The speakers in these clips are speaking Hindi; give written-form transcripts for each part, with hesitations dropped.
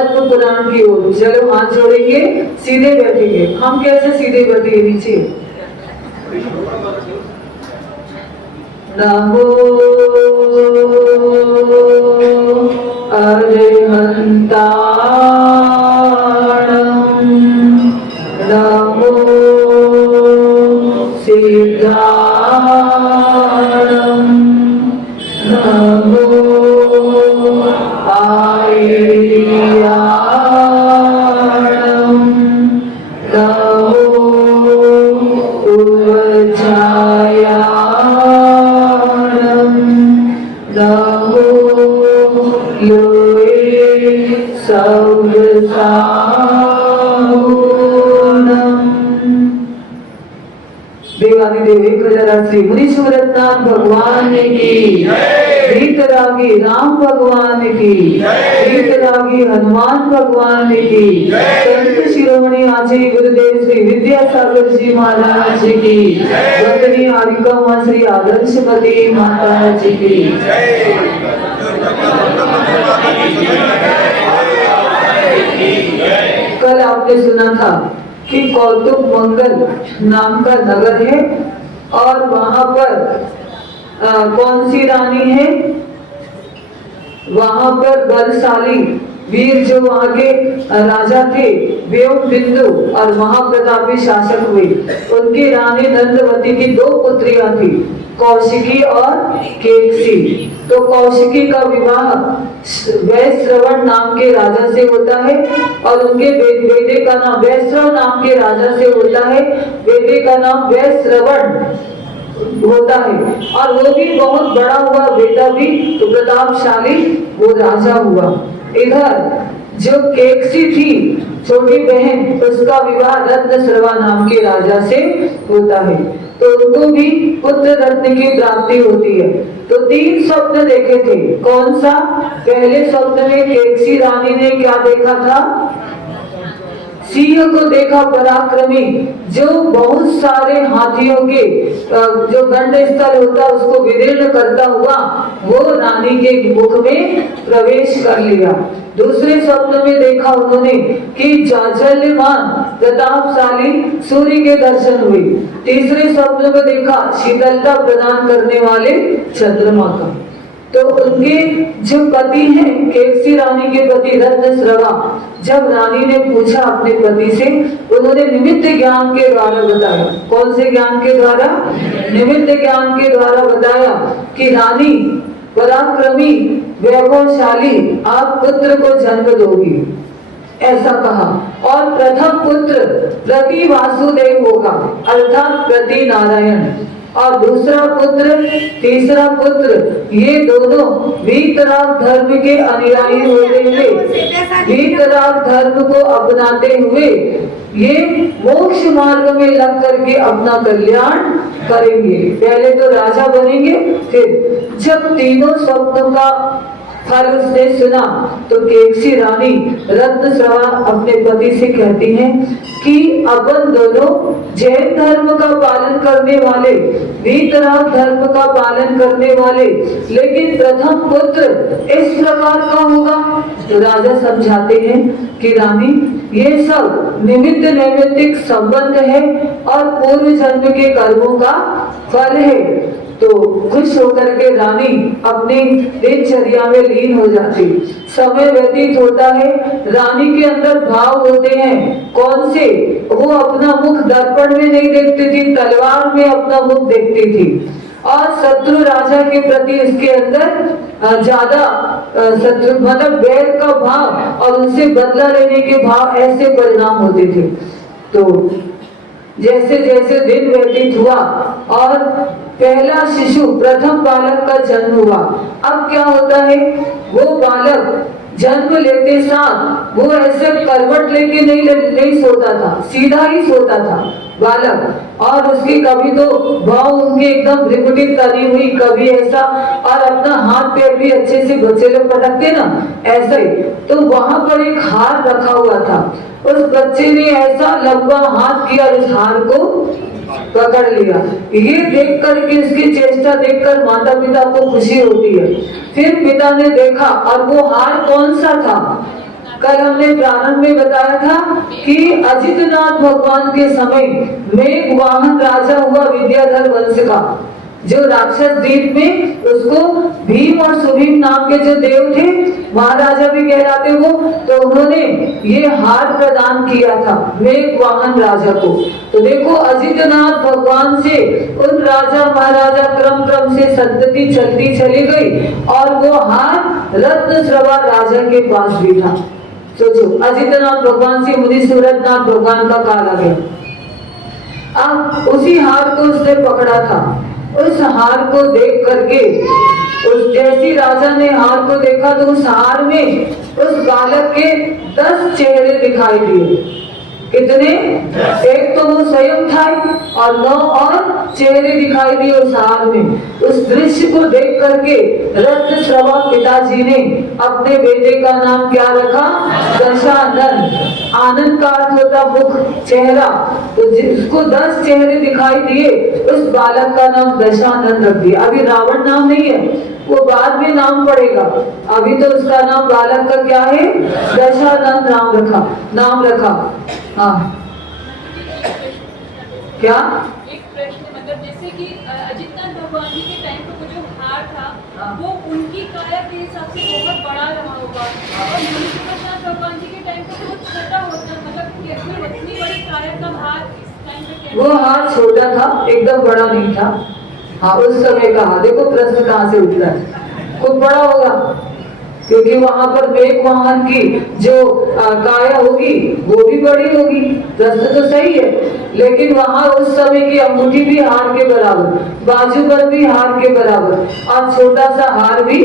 पद्म पुराण की ओर। चलो हाथ जोड़ेंगे, सीधे बैठेंगे। हम कैसे सीधे बैठेंगे? नीचे नमो अरिहंताणं, नमो सिद्धाणं, नमो आयर्याणं, नमो उवचायाणं, नमो लोये सौरसाहुणम्। देवादिदेव 1008 श्री मुनीश्वरनाथ भगवान की, वीतरागी राम भगवान की, वीतरागी हनुमान भगवान की, संत शिरोमणि आचार्य गुरुदेव श्री विद्यासागर जी महाराज की, वंदनीय हरिका मां श्री आदर्शवती माता जी की। कल आपने सुना था कि कौतुक मंगल नाम का नगर है और वहां पर कौन सी रानी है? वहां पर बलशाली वीर जो वहां के राजा थे व्योमबिंदु और महाप्रतापी शासक हुए। उनकी रानी नंदवती की 2 पुत्रियां थी, कौशिकी और केकसी। तो कौशिकी का विवाह वैश्रवण नाम के राजा से होता है और उनके बेटे का नाम वैश्रव नाम के राजा से होता है, बेटे का नाम वैश्रवण होता है। और वो भी बहुत बड़ा हुआ, बेटा भी तो प्रतापशाली वो राजा हुआ। इधर जो केकसी थी छोटी बहन, उसका विवाह रत्नश्रवा नाम के राजा से होता है। तो उनको भी पुत्र रत्न की प्राप्ति होती है। तो 3 स्वप्न देखे थे। कौन सा? पहले स्वप्न में केकसी रानी ने क्या देखा था? सिंह को देखा पराक्रमी, जो बहुत सारे हाथियों के जो दंड स्थल होता उसको विदीर्ण करता हुआ वो रानी के मुख में प्रवेश कर लिया। दूसरे स्वप्न में देखा उन्होंने कि जाज्वल्यमान प्रतापशाली सूर्य के दर्शन हुए। तीसरे स्वप्न में देखा शीतलता प्रदान करने वाले चंद्रमा का। तो उनके जो पति हैं, केकसी रानी के पति रत्नश्रवा, जब रानी ने पूछा अपने पति से, उन्होंने निमित्त ज्ञान के द्वारा बताया। कौन से ज्ञान के द्वारा? निमित्त ज्ञान के द्वारा बताया कि रानी पराक्रमी वैभवशाली, आप पुत्र को जन्म दोगी, ऐसा कहा। और प्रथम पुत्र प्रति वासुदेव होगा, अर्थात प्रति नारायण। और दूसरा पुत्र, तीसरा पुत्र, ये दोनों वीतराग धर्म के अनुयायी होते हुए, वीतराग धर्म को अपनाते हुए ये मोक्ष मार्ग में लग करके अपना कल्याण करेंगे। पहले तो राजा बनेंगे, फिर जब तीनों स्वप्नों का फल उसने सुना तो केकसी रानी रत्नश्रवा अपने पति से कहती हैं कि अपन दोनों जैन धर्म का पालन करने वाले, वीतराग धर्म का पालन करने वाले, लेकिन प्रथम पुत्र इस प्रकार का होगा। तो राजा समझाते हैं कि रानी ये सब निमित्त नैमित्तिक संबंध है और पूर्व जन्म के कर्मों का फल है। तो खुश होकर के रानी अपनी दिनचर्या में लीन हो जाती। समय व्यतीत होता है, रानी के अंदर भाव होते हैं। कौन से? वो अपना मुख दर्पण में नहीं देखती थी, तलवार में अपना मुख देखती थी। और शत्रु राजा के प्रति इसके अंदर ज्यादा शत्रु मतलब वैर का भाव और उनसे बदला लेने के भाव, ऐसे परिणाम होते थे। तो जैसे जैसे दिन व्यतीत हुआ और पहला शिशु प्रथम बालक का जन्म हुआ, अब क्या होता है, वो बालक जन्म लेते साथ वो ऐसे करवट लेके नहीं सोता था, सीधा ही सोता था बालक। और उसकी कभी तो भाव उनके एकदम रिपुटित करी हुई, कभी ऐसा, और अपना हाथ पैर भी अच्छे से बच्चे लोग पटकते ना, ऐसा ही। तो वहां पर एक हार रखा हुआ था, उस बच्चे ने ऐसा लंबा हाथ किया, उस हार को पकड़ लिया। ये देख करके, इसकी चेष्टा देखकर माता पिता को खुशी होती है। फिर पिता ने देखा और वो हार कौन सा था? कल हमने प्रारंभ में बताया था कि अजितनाथ भगवान के समय मेघ वाहन राजा हुआ विद्याधर वंश का, जो राक्षस द्वीप में उसको भीम और सुभीम नाम के जो देव थे महाराजा भी कहलाते वो, तो उन्होंने ये हार प्रदान किया था मेघ वाहन राजा को। तो देखो अजितनाथ भगवान से उन राजा महाराजा क्रम क्रम से संतति चलती चली गई और वो हार रत्नश्रवा राजा के पास भी था। सोचो अजितनाथ भगवान से मुनि सूरजनाथ भगवान का काल आ गया। अब उसी हार को उसने पकड़ा था। उस हार को देख करके उस जैसी राजा ने हार को देखा तो उस हार में उस बालक के 10 चेहरे दिखाई दिए। कितने? एक तो वो स्वयं था और 9 और चेहरे दिखाई दिए उस हार में। उस दृश्य को देख करके रत्नश्रवा पिताजी ने अपने बेटे का नाम क्या रखा? दशानन। आनंद का अर्थ होता मुख, चेहरा। तो जिसको 10 चेहरे दिखाई दिए उस बालक का नाम दशानन रख दिया। अभी रावण नाम नहीं है, वो बाद में नाम पड़ेगा। अभी तो उसका नाम बालक का क्या है? दशानन नाम रखा। हाँ क्या? एक प्रश्न, मतलब जैसे कि अजितनाथ भगवान जी के टाइम पे वो जो हार था वो उनकी काया के हिसाब से बहुत बड़ा रहा होगा और मुनि सूरजनाथ भगवान जी के टाइम पे वो छोटा होता, मतलब इतनी बड़ी काया का हार इस टाइम पे वो हार छोटा था, एकदम बड़ा नहीं था। हाँ उस समय का हार। देखो प्रश्न कहाँ से उठता है, खूब बड़ा होगा क्योंकि वहां पर मेघ वाहन की जो काया होगी वो भी बड़ी होगी। प्रश्न तो सही है, लेकिन वहां उस समय की अंगूठी भी हार के बराबर, बाजू पर भी हार के बराबर और छोटा सा हार भी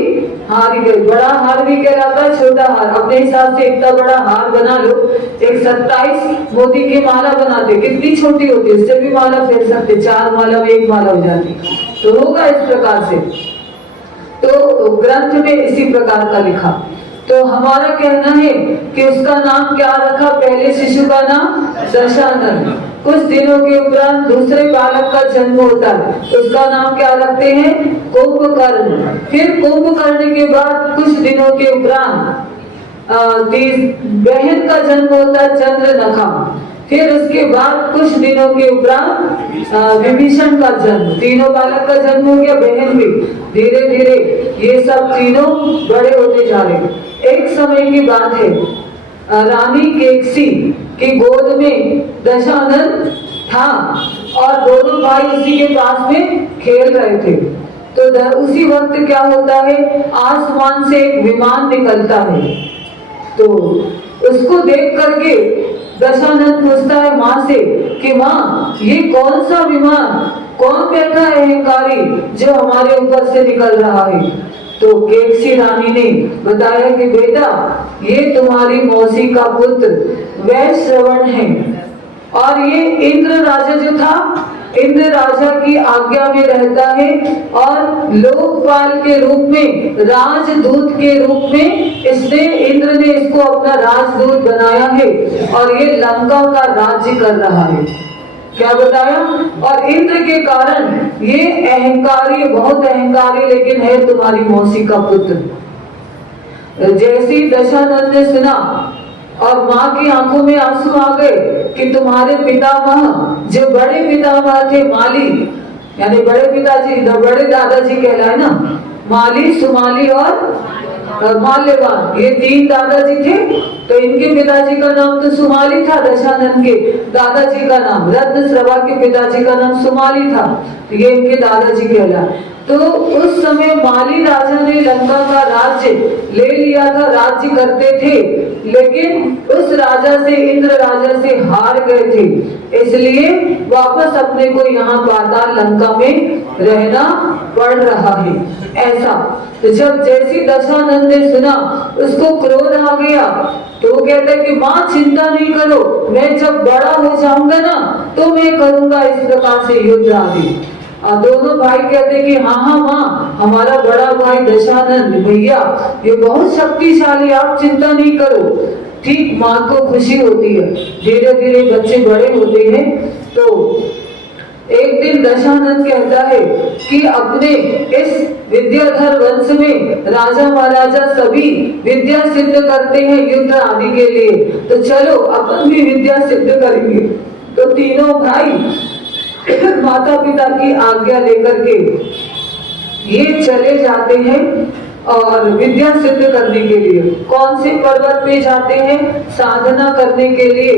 हार ही गई। बड़ा हार भी कहलाता है, छोटा हार। अपने हिसाब से इतना बड़ा हार बना लो। एक 27 मोती की माला बनाते, कितनी छोटी होती है, उससे भी माला फेर सकते, 4 माला में 1 माला हो जाती। तो होगा इस प्रकार से। तो ग्रंथ में इसी प्रकार का लिखा। तो हमारा कहना है कि उसका नाम क्या रखा? पहले शिशु का नाम दशानन। कुछ दिनों के उपरांत दूसरे बालक का जन्म होता है, उसका नाम क्या रखते हैं? कुंभकर्ण। फिर कुंभकर्ण के बाद कुछ दिनों के उपरांत बहन का जन्म होता है चंद्रनखा। फिर उसके बाद कुछ दिनों के उपरांत विभीषण का जन्म। तीनों बालक का जन्म हो गया, बहन भी। धीरे धीरे ये सब तीनों बड़े होते जा रहे। एक समय की बात है, रानी केकसी की गोद में दशानन था और दोनों भाई उसी के पास में खेल रहे थे। तो उसी वक्त क्या होता है, आसमान से एक विमान निकलता है। तो उसको देख करके दशानन पूछता है माँ से कि माँ ये कौन सा विमान, कौन बैठा है अहंकारी जो हमारे ऊपर से निकल रहा है? तो केकसी रानी ने बताया कि बेटा ये तुम्हारी मौसी का पुत्र वैश्रवण है और ये इंद्र राजा जो था, इंद्र राजा की आज्ञा में रहता है और लोकपाल के रूप में, राजदूत के रूप में इसने, इंद्र ने इसको अपना राजदूत बनाया है और ये लंका का राज्य कर रहा है। क्या बताया? और इंद्र के कारण ये अहंकारी, बहुत अहंकारी, लेकिन है तुम्हारी मौसी का पुत्र। जैसी दशानन ने सुना और माँ की आंखों में आंसू आ गए कि तुम्हारे पितामह, जो बड़े पितामह थे माली, यानी बड़े पिताजी, बड़े दादाजी कहलाए ना, माली, सुमाली और माल्यवान, ये 3 दादाजी थे। तो इनके पिताजी का नाम तो सुमाली था, दशानन के दादाजी का नाम, रत्नश्रवा के पिताजी का नाम सुमाली था, तो ये इनके दादाजी कहलाए। तो उस समय माली राजा ने लंका का राज्य ले लिया था, राज्य करते थे, लेकिन उस राजा से, इंद्र राजा से हार गए थे, इसलिए वापस अपने को यहाँ पाताल लंका में रहना पड़ रहा है। ऐसा तो जब जैसी दशानन ने सुना, उसको क्रोध आ गया, तो वो कहता है कि माँ चिंता नहीं करो, मैं जब बड़ा हो जाऊंगा ना तो मैं करूंगा इस प्रकार से युद्ध आदि। दोनों भाई कहते कि हाँ हाँ माँ, हमारा बड़ा भाई दशानन भैया ये बहुत शक्तिशाली, आप चिंता नहीं करो। ठीक माँ को खुशी होती है। धीरे धीरे बच्चे बड़े होते हैं तो एक दिन दशानंद कहता है कि अपने इस विद्याधर वंश में राजा महाराजा सभी विद्या सिद्ध करते हैं युद्ध आदि के लिए, तो चलो अपन भी विद्या सिद्ध करेंगे। तो तीनों भाई माता पिता की आज्ञा लेकर के ये चले जाते हैं और विद्या सिद्ध करने के लिए। कौन से पर्वत पे जाते हैं? साधना करने के लिए।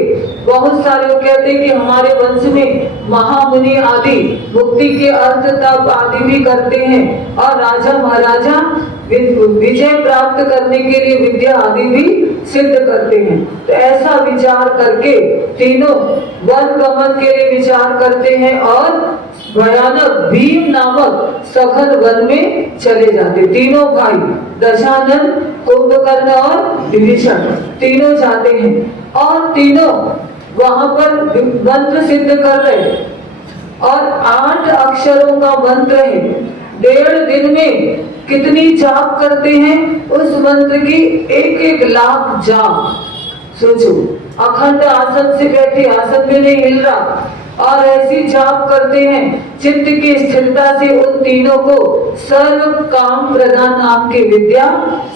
बहुत सारे लोग कहते हैं कि हमारे वंश में महामुनि आदि मुक्ति के अर्थ तप आदि भी करते हैं और राजा महाराजा विजय प्राप्त करने के लिए विद्या आदि भी सिद्ध करते हैं। तो ऐसा विचार करके तीनों वन गमन के लिए विचार करते हैं और भयानक भीम नामक सघन वन में चले जाते। तीनों भाई दशानन, कुंभकर्ण और विभीषण तीनों जाते हैं और तीनों वहां पर मंत्र सिद्ध कर रहे और 8 अक्षरों का मंत्र है। 1.5 दिन में कितनी जाप करते हैं उस मंत्र की? 1-1 लाख जाप। सोचो, अखंड आसन से बैठे, आसन में नहीं हिल रहा और ऐसी जाप करते हैं। चित्त की स्थिरता से उन तीनों को सर्व काम प्रदान नाम की विद्या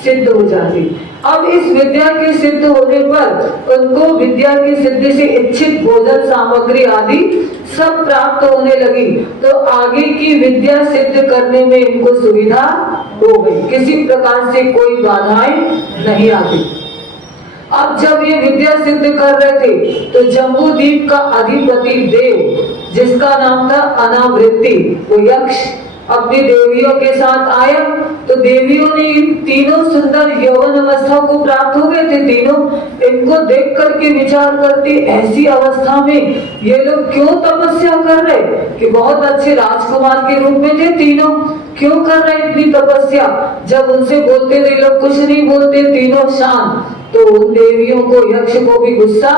सिद्ध हो जाती। अब इस विद्या के सिद्ध होने पर उनको विद्या की सिद्धि से इच्छित भोजन सामग्री आदि सब प्राप्त होने लगी। तो आगे की विद्या सिद्ध करने में इनको सुविधा हो गई, किसी प्रकार से कोई बाधाएं नहीं आती। अब जब ये विद्या सिद्ध कर रहे थे तो जम्बूद्वीप का अधिपति देव, जिसका नाम था अनावृत्ति, वो यक्ष अपनी देवियों के साथ आया। तो देवियों ने इन तीनों सुंदर यौवन अवस्था को प्राप्त हो गए थे। तीनों इनको देख करके विचार करती, ऐसी अवस्था में ये लोग क्यों तपस्या कर रहे कि बहुत अच्छे राजकुमार के रूप में थे तीनों, क्यों कर रहे इतनी तपस्या? जब उनसे बोलते थे लोग कुछ नहीं बोलते, तीनों शांत। तो उन देवियों को, यक्ष को भी गुस्सा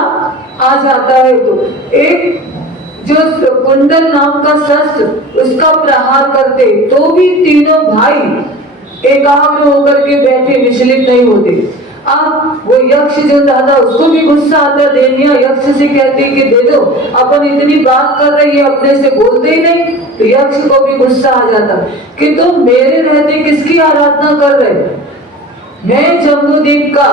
आ जाता है। तो एक जो कुंडल नाम का शस्त्र, उसका प्रहार करते तो भी तीनों भाई एकाग्र होकर के बैठे, विचलित नहीं होते। अब वो यक्ष जो था उसको भी गुस्सा आता। देवियां यक्ष से कहती कि दे दो, अपन इतनी बात कर रही है अपने से बोलते ही नहीं। तो यक्ष को भी गुस्सा आ जाता कि तुम मेरे रहते किसकी आराधना कर रहे? मैं जम्बूद्वीप का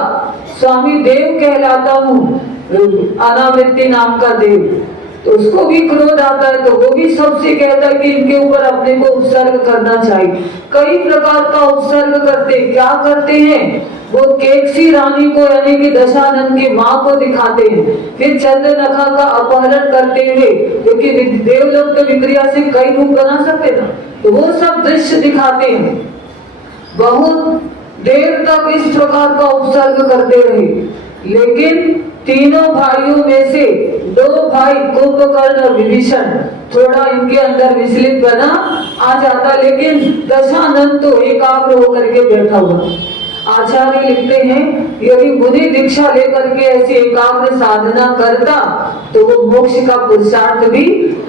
स्वामी देव कहलाता हूँ, अनावृत्ति नाम का देव। तो उसको भी क्रोध आता है, तो वो भी सबसे कहता है कि इनके ऊपर अपने को उपसर्ग करना चाहिए। कई प्रकार का उपसर्ग करते, क्या करते हैं? वो केकसी रानी को यानी कि दशानन की माँ को दिखाते हैं। फिर चंद्रनखा का अपहरण करते हुए, क्योंकि देवलोक तो विक्रिया से कई रूप बना सकते ना, तो वो सब दृश्य दिखाते हैं। बहुत देर तक इस प्रकार का उपसर्ग करते रहे, लेकिन तीनों भाइयों में से 2 भाई कुंभकर्ण और विभीषण थोड़ा इनके अंदर विचलित बना आ जाता, लेकिन दशानन तो एकाग्र होकर के बैठा हुआ। आचार्य लिखते हैं यदि मुनि दीक्षा लेकर के ऐसी एकाग्र साधना करता तो वो मोक्ष का पुरुषार्थ भी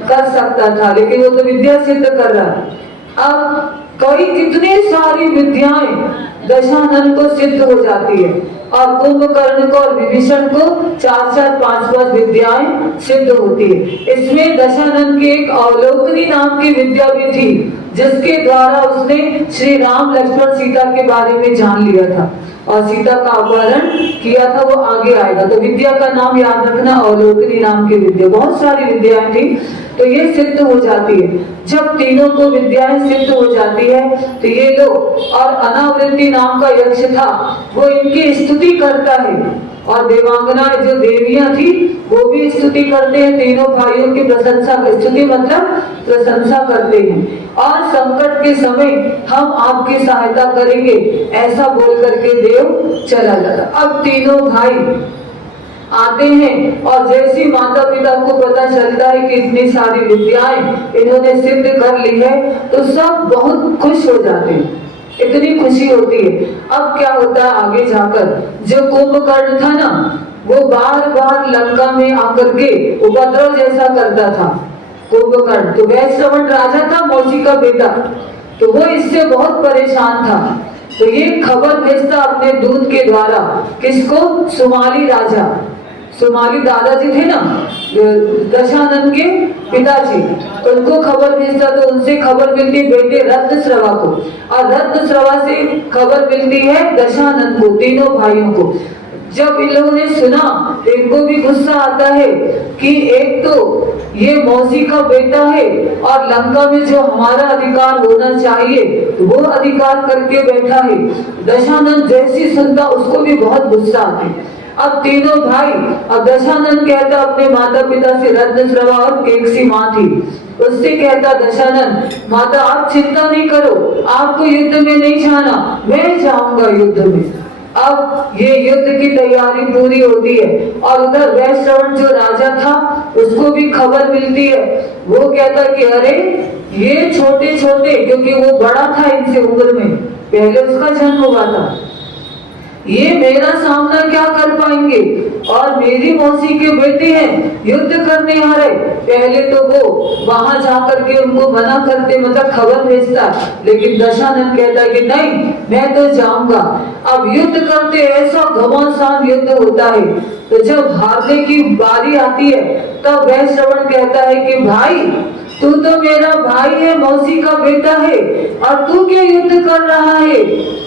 कर सकता था, लेकिन वो तो विद्या सिद्ध कर रहा। अब कई कितनी सारी विद्याएं दशानन को सिद्ध हो जाती है और कुंभकर्ण को और विभीषण को 4-4, 5-5 विद्याएं सिद्ध होती है। इसमें दशानन की एक अवलोकनी नाम की विद्या भी थी, जिसके द्वारा उसने श्री राम लक्ष्मण सीता के बारे में जान लिया था और सीता का अपहरण किया था। वो आगे आएगा, तो विद्या का नाम याद रखना, अवलोकनी नाम की विद्या। बहुत सारी विद्याएं थी, तो ये सिद्ध हो जाती है। जब तीनों को विद्याएं सिद्ध हो जाती है तो ये लोग, और अनावृत्ति नाम का यक्ष था, वो इनकी स्तुति करता है और देवांगनाएं जो देवियां थी वो भी स्तुति करते हैं। तीनों भाइयों की प्रशंसा, स्तुति मतलब प्रशंसा करते हैं और संकट के समय हम आपकी सहायता करेंगे, ऐसा बोल करके देव चला जाता। अब तीनों भाई आते हैं और जैसी माता पिता को पता चलता है कि इतनी सारी विद्याएं इन्होंने सिद्ध कर ली है, तो सब बहुत खुश हो जाते हैं, इतनी खुशी होती है। अब क्या होता है आगे जाकर, जो कुंभकर्ण था ना, वो बार बार लंका में आकर के उपद्रव जैसा करता था। कुंभकर्ण तो वैश्रवण राजा था, मौसी का बेटा, तो वो इससे बहुत परेशान था। तो ये खबर भेजता अपने दूत के द्वारा, किसको? सुमाली राजा। सुमाली दादाजी थे ना दशानन के पिताजी, उनको खबर भेजता तो उनसे खबर मिलती बेटे रत्नश्रवा को, और रत्नश्रवा से खबर मिलती है दशानन को, तीनों भाइयों को। जब इन लोगों ने सुना तो इनको भी गुस्सा आता है कि एक तो ये मौसी का बेटा है और लंका में जो हमारा अधिकार होना चाहिए वो अधिकार करके बैठा है। दशानन जैसी सुनता उसको भी बहुत गुस्सा आती। अब तीनों भाई, अब दशानन कहता अपने माता पिता से, रत्नश्रवा और केकसी माँ थी, उससे कहता दशानन माता आप चिंता नहीं करो, आपको युद्ध में नहीं जाना, मैं जाऊंगा युद्ध में। अब ये युद्ध की तैयारी पूरी होती है और उधर वैश्रवण जो राजा था उसको भी खबर मिलती है। वो कहता कि अरे ये छोटे छोटे, क्योंकि वो बड़ा था इनसे उम्र में, पहले उसका जन्म हुआ था, ये मेरा सामना क्या कर पाएंगे, और मेरी मौसी के बेटे हैं युद्ध करने आ रहे। पहले तो वो वहां जाकर के उनको मना करते, मतलब खबर भेजता, लेकिन दशानन कहता कि नहीं मैं तो जाऊंगा। अब युद्ध करते, ऐसा घमासान युद्ध होता है। तो जब हारने की बारी आती है तब वैश्रवण कहता है कि भाई तू तो मेरा भाई है, मौसी का बेटा है, और तू क्या युद्ध कर रहा है।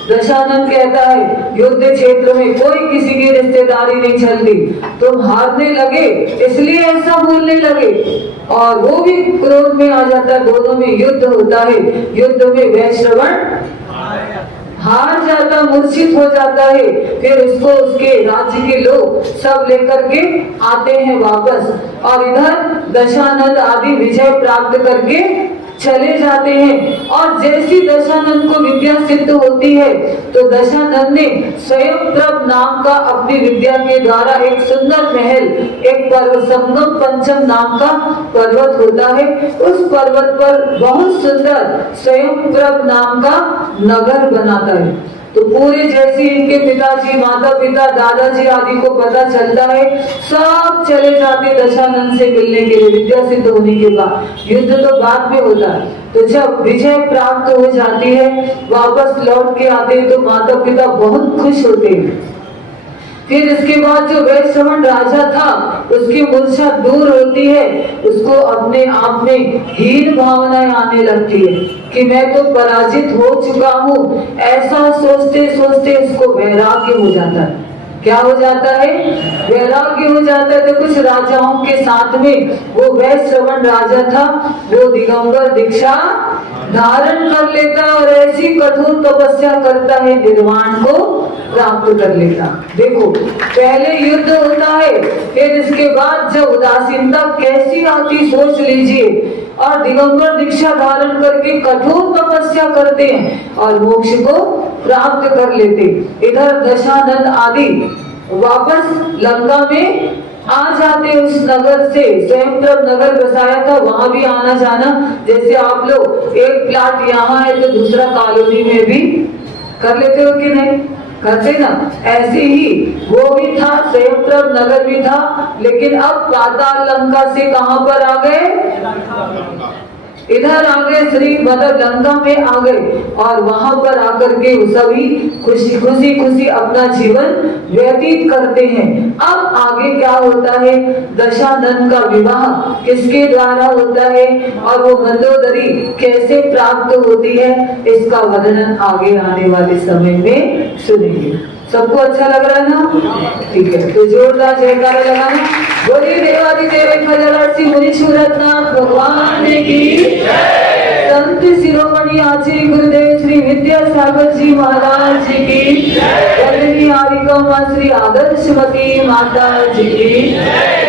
दशानन कहता है युद्ध क्षेत्र में कोई किसी की रिश्तेदारी नहीं चलती, तुम हारने लगे इसलिए ऐसा बोलने लगे, और वो भी क्रोध में आ जाता है। दोनों में युद्ध होता है। युद्ध में वैश्रवण हार जाता, मूर्छित हो जाता है। फिर उसको उसके राज्य के लोग सब लेकर के आते हैं वापस, और इधर दशानंद आदि विजय प्राप्त करके चले जाते हैं। और जैसी दशानंद को विद्या सिद्ध होती है तो दशानंद ने स्वयंप्रभ नाम का अपनी विद्या के द्वारा एक सुंदर महल, एक पर्वत, संगम पंचम नाम का पर्वत होता है, उस पर्वत पर बहुत सुंदर स्वयंप्रभ नाम का नगर बनाता है। तो पूरे जैसे इनके पिताजी, माता पिता, दादाजी आदि को पता चलता है, सब चले जाते दशानंद से मिलने के लिए विद्या सिद्ध होने के बाद। युद्ध तो बाद में होता है। तो जब विजय प्राप्त हो जाती है, वापस लौट के आते हैं तो माता पिता बहुत खुश होते हैं। फिर इसके बाद जो वैश्रवण राजा था उसकी मूर्छा दूर होती है, उसको अपने आप में हीन भावनाएं आने लगती है कि मैं तो पराजित हो चुका हूँ। ऐसा सोचते सोचते इसको वैराग्य हो जाता है। क्या हो जाता है? वैराग्य हो जाता है। तो कुछ राजाओं के साथ में वो वैश्रवण राजा था, वो दिगंबर दीक्षा धारण कर लेता और ऐसी कठोर तपस्या करता है, निर्वाण को प्राप्त कर लेता। देखो पहले युद्ध होता है, फिर इसके बाद जब उदासीनता कैसी आती सोच लीजिए, और दिगंबर दीक्षा धारण करके कठोर तपस्या करते हैं और मोक्ष को प्राप्त कर लेते। इधर दशानंद आदि वापस लंका में आ जाते। उस नगर से स्वयंप्रभ नगर बसाया था, वहां भी आना जाना, जैसे आप लोग एक प्लाट यहाँ है तो दूसरा कॉलोनी में भी कर लेते हो कि नहीं करते ना, ऐसे ही वो भी था, स्वयंप्रभ नगर भी था, लेकिन अब पाताल लंका से कहां पर आ गए? इधर आ गए, श्री मतलब लंका में आ गए, और वहां पर आकर के सभी खुशी खुशी अपना जीवन व्यतीत करते हैं। अब आगे क्या होता है? दशानंद का विवाह किसके द्वारा होता है और वो मंदोदरी कैसे प्राप्त होती है, इसका वर्णन आगे आने वाले समय में सुनेंगे। सबको अच्छा लग रहा है ना? ठीक है, तो जोरदार जयकारा लगाना। बोलिए देवादिदेव खजरासी मुनि सूरतनाथ भगवान की जय। संत शिरोमणि आचार्य गुरुदेव श्री विद्यासागर जी महाराज की जय। वंदनीय आर्यका मां श्री आदर्शमती माता जी की जय।